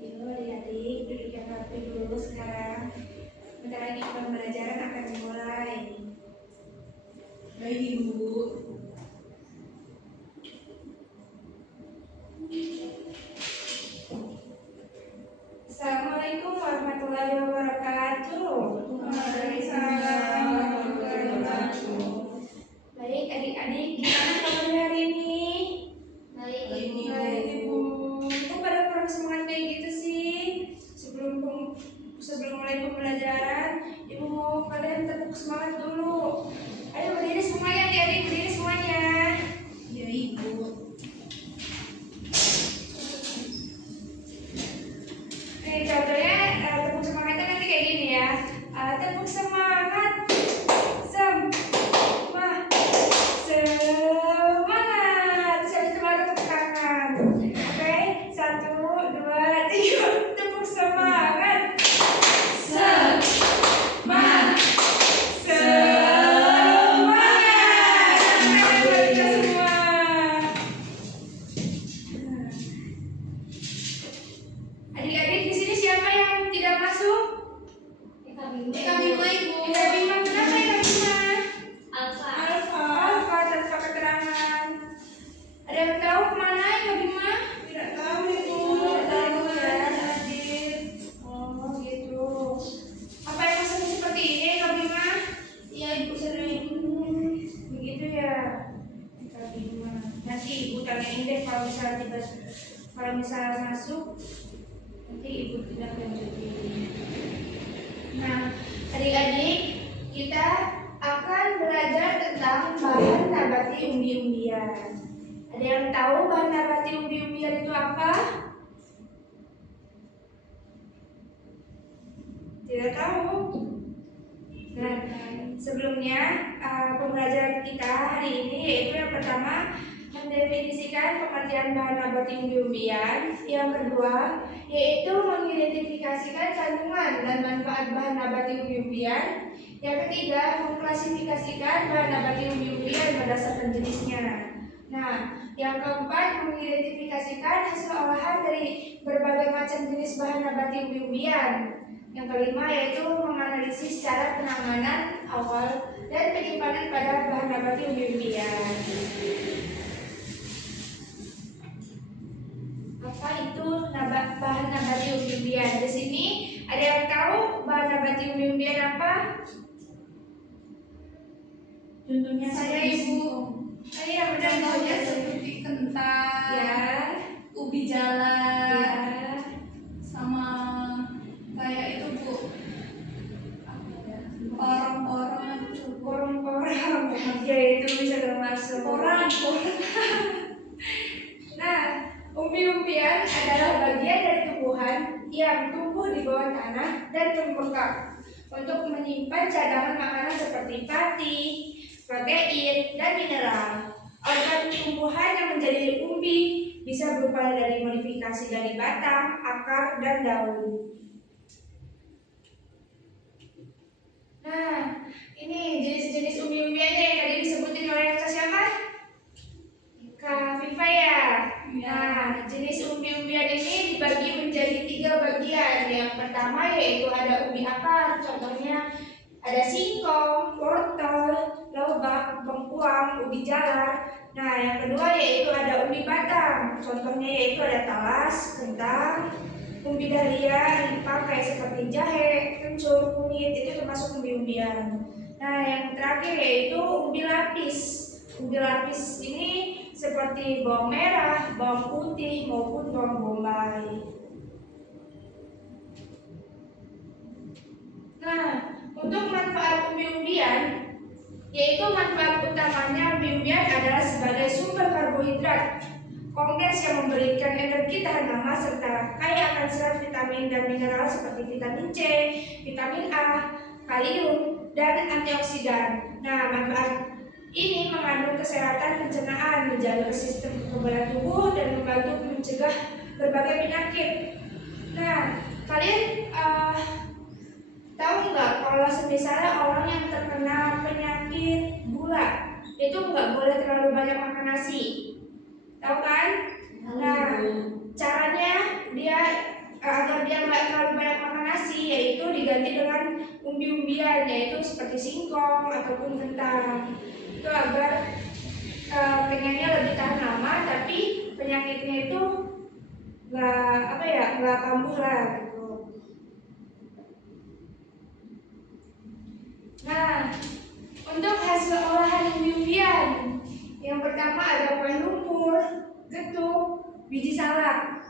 Adik-adik, duduk yang rapi dulu sekarang. Bentar lagi pembelajaran akan dimulai. Baik Ibu. Assalamualaikum warahmatullahi wabarakatuh. Waalaikumsalam warahmatullahi wabarakatuh. Baik adik-adik, gimana kabarnya hari ini? Baik Ibu. Kok pada kurang semangat kayak gitu sih? Sebelum mulai pembelajaran, Ibu mau kalian tepuk semangat dulu. Ayo berdiri semuanya, adik-adik berdiri semuanya. Ya Ibu. Nih contohnya tepuk semangatnya nanti kayak gini ya. Tepuk semangat, semangat. Terus habis itu baru tepuk tangan. Oke, 1, 2, 3, tepuk semangat. Semangat. Adik-adik di sini siapa yang tidak masuk? Eka Bima Ibu. Eka Bima, kenapa Eka Bima? Alfa. Tanpa keterangan. Ada yang tahu kemana Eka Bima? Tidak tahu Ibu. Tidak tahu ya. Hadir. Oh gitu. Apa yang sering seperti ini Eka Bima? Iya Ibu sering. Begitu ya. Eka Bima. Nanti Ibu tanyain deh kalau misalnya masuk. Nanti Ibu tidak lanjutin. Nah, adik-adik, kita akan belajar tentang bahan nabati umbi-umbian. Ada yang tahu bahan nabati umbi-umbian itu apa? Tidak tahu. Nah, sebelumnya pembelajaran kita hari ini yaitu yang pertama mendefinisikan pengertian bahan nabati umbi-umbian, yang kedua yaitu mengidentifikasikan kandungan dan manfaat bahan nabati umbi-umbian, yang ketiga mengklasifikasikan bahan nabati umbi-umbian berdasarkan jenisnya. Nah, yang keempat mengidentifikasikan hasil olahan dari berbagai macam jenis bahan nabati umbi-umbian. Yang kelima yaitu menganalisis cara penanganan awal dan penyimpanan pada bahan nabati umbi-umbian. Apa itu bahan nabati umbi-umbian? Di sini ada yang tahu bahan nabati umbi-umbian apa? Contohnya Saya Ibu. Saya benar Contohnya tahu. seperti kentang, Ya. ubi jalar, Ya. sama kayak itu Bu. Apa ya? Porong-porong itu. Porong-porong. Ya itu bisa termasuk. Porang. Nah, umbi-umbian adalah bagian dari tumbuhan yang tumbuh di bawah tanah dan membengkak untuk menyimpan cadangan makanan seperti pati, protein, dan mineral. Organ tumbuhan yang menjadi umbi bisa berupa dari modifikasi dari batang, akar, dan daun. Nah, ini jenis-jenis umbi-umbiannya yang tadi disebutin oleh Kak siapa? Kak Viva ya. Nah, jenis umbi-umbian ini dibagi menjadi 3 bagian. Yang pertama yaitu ada umbi akar, contohnya ada singkong, wortel, lobak, bengkuang, ubi jalar. Nah, yang kedua yaitu ada umbi batang, contohnya yaitu ada talas, kentang, umbi dahlia, limpah kayak seperti jahe, kencur, kunyit, itu termasuk umbi-umbian. Nah, yang terakhir yaitu umbi lapis. Umbi lapis ini seperti bawang merah, bawang putih, maupun bawang bombay. Nah, untuk manfaat umbi-umbian, yaitu manfaat utamanya umbi-umbian adalah sebagai sumber karbohidrat kompleks yang memberikan energi tahan lama serta kaya akan serat, vitamin, dan mineral seperti vitamin C, vitamin A, kalium, dan antioksidan. Nah, manfaat Ini mengandung kesehatan pencernaan, menjaga sistem kekebalan tubuh, dan membantu mencegah berbagai penyakit. Nah, kalian tahu nggak kalau misalnya orang yang terkena penyakit gula itu nggak boleh terlalu banyak makan nasi, tahu kan? Nah, caranya dia agar dia nggak terlalu banyak makan nasi yaitu diganti dengan umbi-umbian, yaitu seperti singkong ataupun kentang. Itu agar kenyangnya lebih tahan lama, tapi penyakitnya itu nggak kambuh lah gitu. Nah, untuk hasil olahan umbi-umbian, yang pertama ada kue lumpur, getuk, biji salak.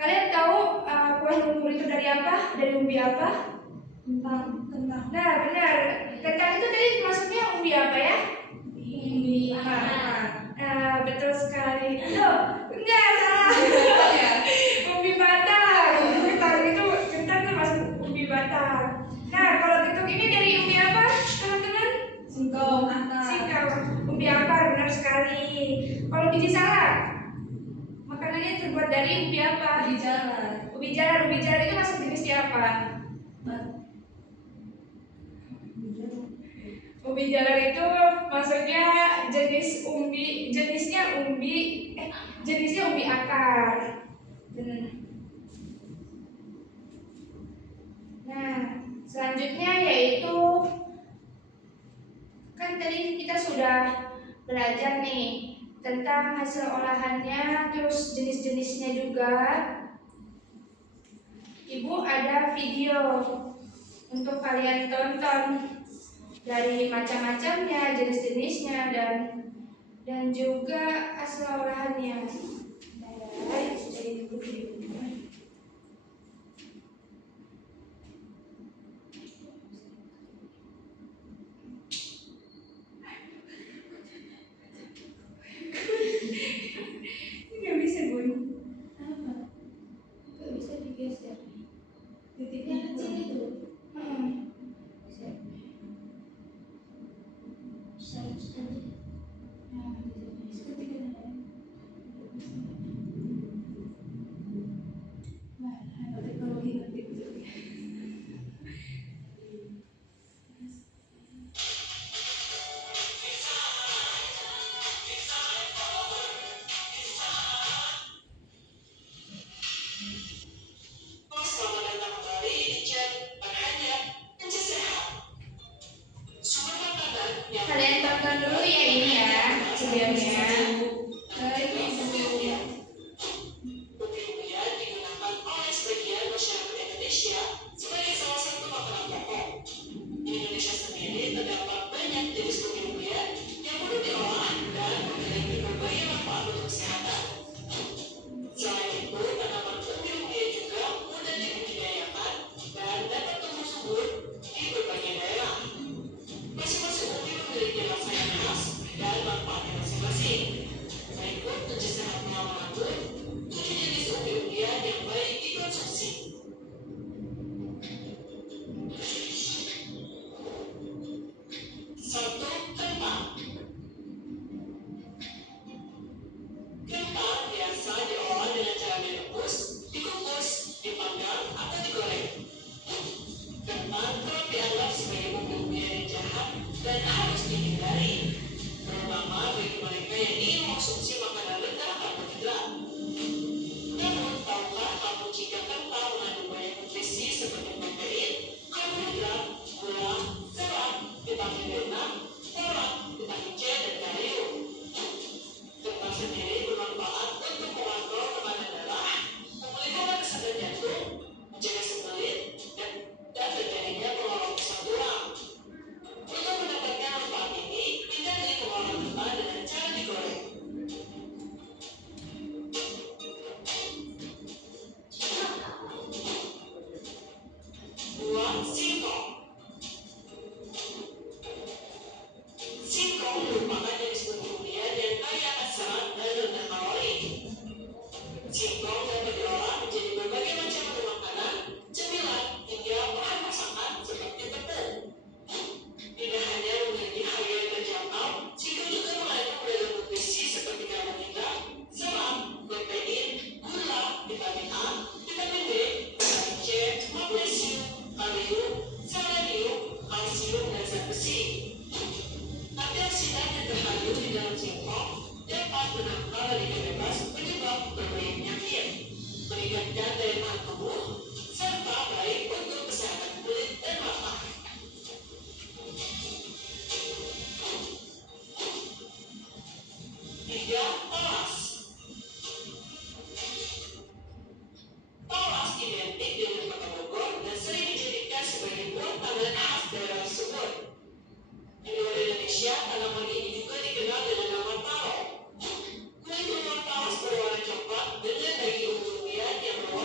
Kalian tahu kue lumpur itu dari apa? Dari umbi apa? Kentang. Nah, benar. Kentang itu tadi maksudnya umbi apa ya? Umbi Nah, betul sekali. Loh, enggak salah. Umbi batang. Kentang itu kentang itu masuk umbi batang. Nah, kalau getuk ini dari umbi apa, teman-teman? Singkong. Singkong. Umbi akar, benar sekali. Kalau biji salak, makanannya terbuat dari umbi apa? Ubi jalar. Ubi jalar. Ubi jalar itu masuk jenisnya apa? Ubi jalar itu maksudnya jenisnya umbi akar. Nah, selanjutnya yaitu kan tadi kita sudah belajar nih tentang hasil olahannya, terus jenis-jenisnya juga. Ibu ada video untuk kalian tonton dari macam-macamnya, jenis-jenisnya, dan juga hasil olahannya. Baik, jadi videonya. Nggak bisa, Bun. Nggak bisa digeser. Titiknya kecil itu. Selamat datang kembali di Jen Berhanya Kunci Sehat. Sumber makanan yang kalian tonton dulu ya ini ya videonya. Baik, umbi-umbian digunakan oleh sebagian masyarakat Indonesia sebagai salah satu makanan pokok. Di Indonesia sendiri terdapat banyak jenis umbi-umbian yang mudah diolah dan memiliki berbagai manfaat untuk kesehatan. Selain itu, tanaman umbi-umbian juga mudah dibudidayakan dan dapat tumbuh subur di berbagai daerah. Masing-masing umbi memiliki rasa yang khas dan manfaatnya masing-masing. Berikut 7 sehat mengapa makmur, 7 jenis umbi-umbian yang baik dikonsumsi. 1. Kentang. Kentang biasa diolah dengan cara direbus, dikukus, dipanggang, atau digoreng. Kentang kerap dianggap sebagai umbi-umbian yang jahat dan harus dihindari, terutama bagi mereka yang ingin mengkonsumsi makanan rendah karbohidrat. dalam singkong dapat menangkal radikal bebas penyebab berbagai penyakit, meningkatkan daya tahan tubuh, serta baik untuk kesehatan kulit dan mata. 3. Talas. Talas identik dengan kota Bogor dan sering dijadikan sebagai buah tangan khas daerah tersebut. Di luar Indonesia, tanaman ini juga dikenal dengan nama taro. Kulit luar talas berwarna coklat dengan daging umbi-umbian yang berwarna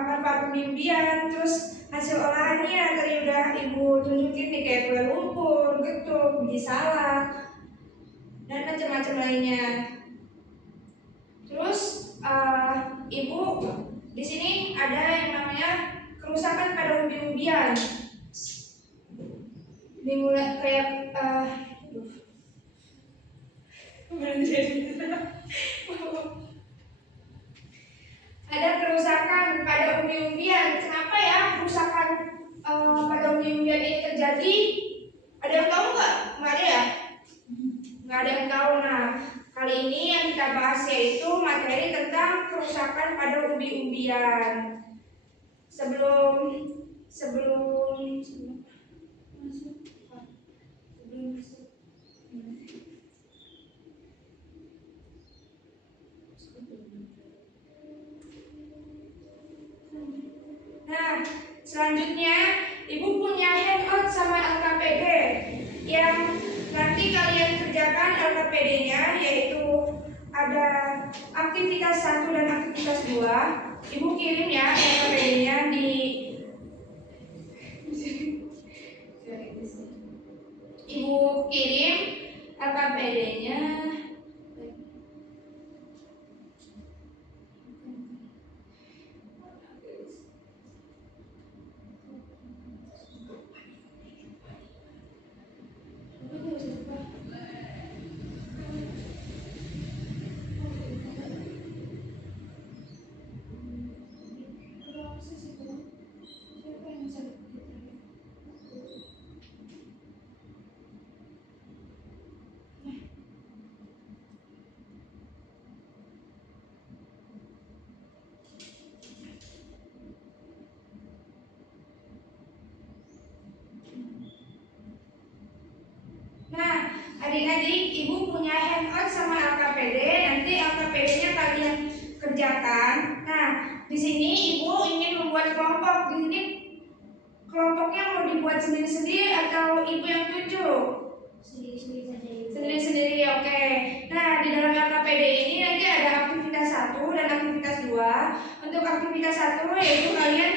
manfaat umbi-umbian. Terus hasil olahannya tadi udah ibu tunjukin nih, kayak kue lumpur, getuk, biji salak, dan macam-macam lainnya. Terus ibu di sini ada yang namanya kerusakan pada umbi-umbian. Dimulai kayak ada kerusakan pada umbi-umbian. Kenapa ya kerusakan pada umbi-umbian ini terjadi? Ada yang tahu nggak? Nggak ada ya? Nggak ada yang tahu. Nah, kali ini yang kita bahas yaitu materi tentang kerusakan pada umbi-umbian. Nah, selanjutnya ibu punya handout sama LKPD yang nanti kalian kerjakan. LKPD-nya yaitu ada aktivitas 1 dan aktivitas 2. Ibu kirim ya LKPD-nya di ibu kirim LKPD-nya. Nah, adik-adik, ibu punya handout sama LKPD. Nanti LKPD-nya kalian kerjakan. Nah, di sini ibu ingin membuat kelompok. Di sini kelompoknya mau dibuat sendiri-sendiri atau ibu yang tunjuk? Sendiri-sendiri saja ibu. Sendiri-sendiri, oke. Nah, di dalam LKPD ini nanti ada aktivitas 1 dan aktivitas 2. Untuk aktivitas 1 yaitu kalian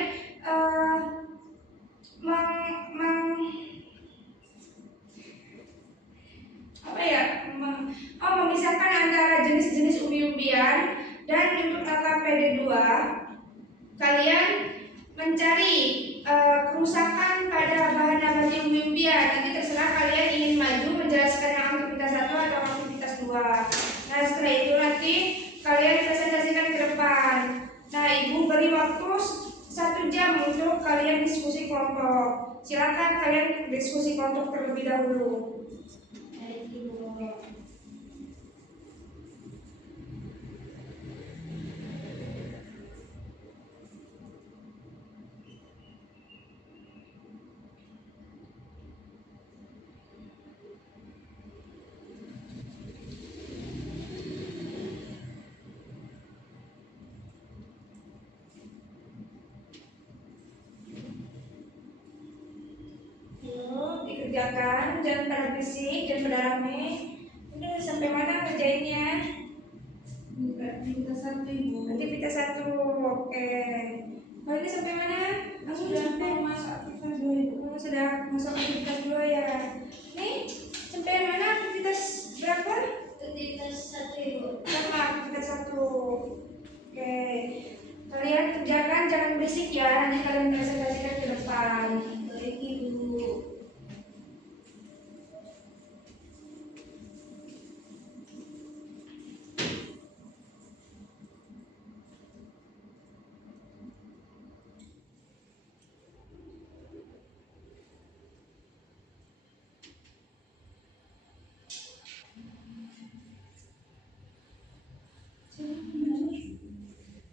memisahkan antara jenis-jenis umbi-umbian. Dan untuk LKPD 2 kalian mencari kerusakan pada bahan nabati umbi-umbian. Nanti terserah kalian ingin maju menjelaskan yang aktivitas 1 atau aktivitas 2. Nah, setelah itu nanti kalian presentasikan ke depan. Nah, ibu beri waktu 1 jam untuk kalian diskusi kelompok. Silakan kalian diskusi kelompok terlebih dahulu. Baik ibu. Dikerjakan, jangan pada berisik, jangan pada rame. Udah sampai mana kerjainnya? Aktivitas 1 ibu. Aktivitas 1, oke. Kalau ini sampai mana? Sudah mau masuk aktivitas 2 ibu. Sudah masuk aktivitas 2 ya. Nih, sampai mana aktivitas berapa? Aktivitas 1 ibu. Sama aktivitas 1. Oke. Kalian kerjakan, jangan berisik ya. Nanti kalian presentasikan ke depan. Baik ibu.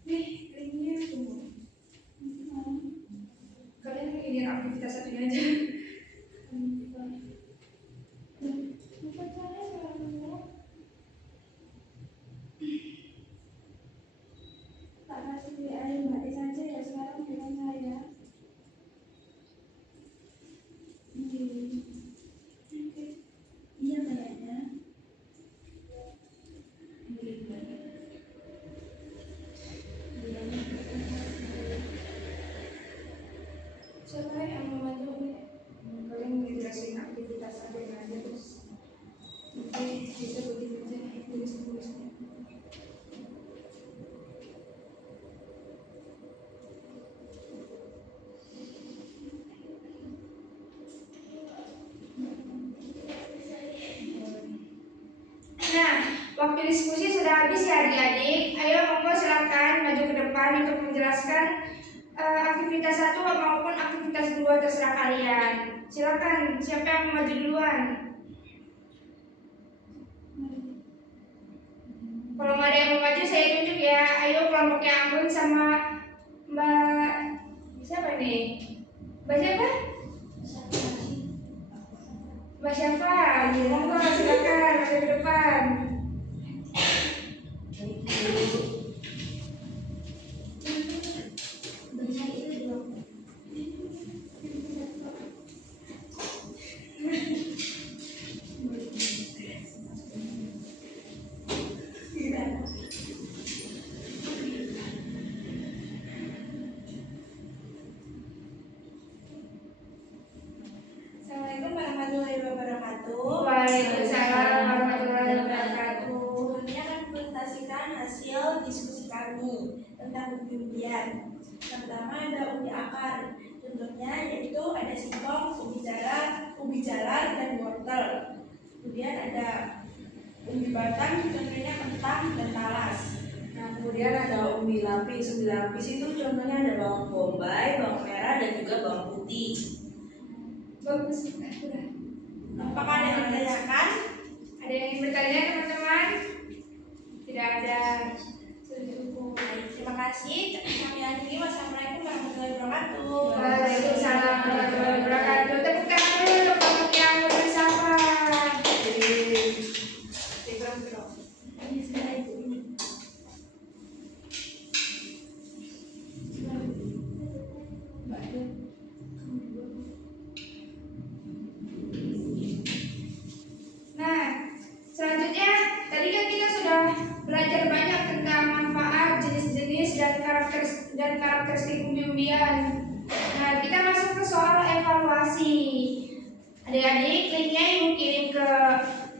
Nih, linknya tuh. Kalian ingin aktivitas mengerjakan aktivitas 1 maupun aktivitas 2, terserah kalian. Silakan, siapa yang mau maju duluan? Kalau nggak ada yang mau maju, saya tunjuk ya. Ayo kelompoknya Anggun sama Mbak siapa nih? Mbak siapa? Mbak Syafa. Monggo silakan maju ke depan. Assalamualaikum warahmatullahi wabarakatuh. Waalaikumsalam warahmatullahi wabarakatuh. Sebelumnya akan presentasikan hasil diskusi kami tentang umbi-umbian. Pertama ada umbi akar. Contohnya yaitu ada singkong, ubi jalar, dan wortel. Kemudian ada umbi batang, contohnya kentang dan talas. Nah, kemudian ada umbi lapis. Umbi lapis itu contohnya ada bawang bombay, bawang merah, dan juga bawang putih. Bagus. Apakah ada yang ditanyakan? Ada yang ingin bertanya teman-teman? Tidak ada. Sudah cukup. Baik, terima kasih. Kami akhiri. Wassalamualaikum warahmatullahi wabarakatuh. Waalaikumsalam warahmatullahi wabarakatuh. Tepuk tangan dulu untuk kelompok yang bersama. Ini sudah itu ini. Nah, selanjutnya tadi kan kita sudah belajar banyak tentang manfaat, jenis-jenis dan karakteristik umbi-umbian. Nah, kita masuk ke soal evaluasi. Adik-adik, linknya ibu kirim ke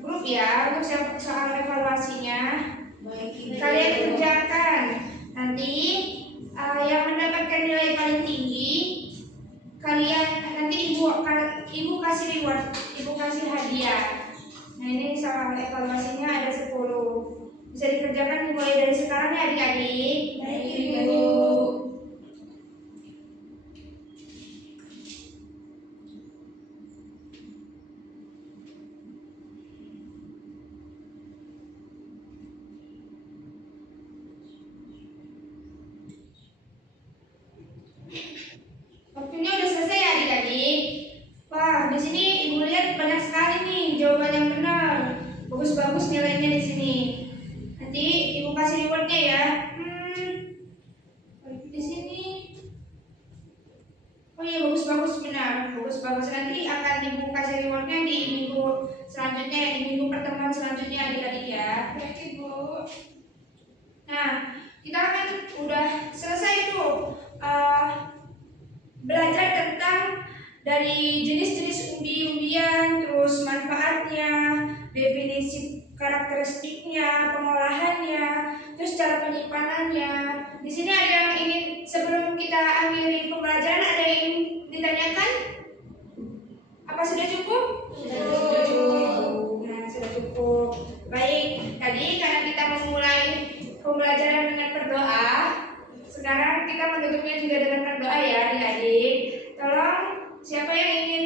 grup ya untuk soal evaluasinya. Baik, Kalian kerjakan. Nanti yang mendapatkan nilai paling tinggi, kalian nanti ibu kasih reward, ibu kasih hadiah. Nah, ini soal evaluasinya ada 10. Bisa dikerjakan dimulai dari sekarang ya adik-adik. Baik, Ibu. Waktunya udah selesai ya adik-adik. Wah, di sini ibu lihat banyak sekali nih jawaban yang benar. Bagus-bagus nilainya di sini. Nanti ibu kasih rewardnya ya. Di sini. Oh iya, bagus-bagus benar. Bagus-bagus, nanti akan ibu kasih rewardnya di minggu selanjutnya, di minggu pertemuan selanjutnya adik-adik ya. Baik, Ibu. Nah, kita kan udah selesai tuh belajar tentang dari jenis-jenis umbi-umbian, terus manfaatnya, definisi karakteristiknya, pengolahannya, terus cara penyimpanannya. Di sini ada yang ingin, sebelum kita akhiri pembelajaran, ada yang ingin ditanyakan? Apa sudah cukup? Sudah cukup. Nah, sudah cukup. Baik, tadi karena kita memulai pembelajaran dengan berdoa, sekarang kita menutupnya juga dengan berdoa ya adik-adik. Tolong, siapa yang ingin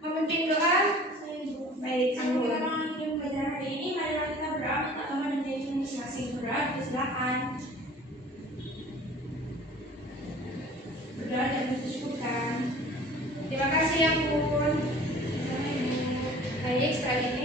memimpin doa? Saya Ibu. Baik, Sebelum kita Ibu. mengakhiri pelajaran hari ini, marilah kita berdoa minta tolong dan janji masing-masing. Berdoa, silakan. Berdoa dan bersyukurkan. Terima kasih ya Bun. Sama Ibu. Baik, setelah ini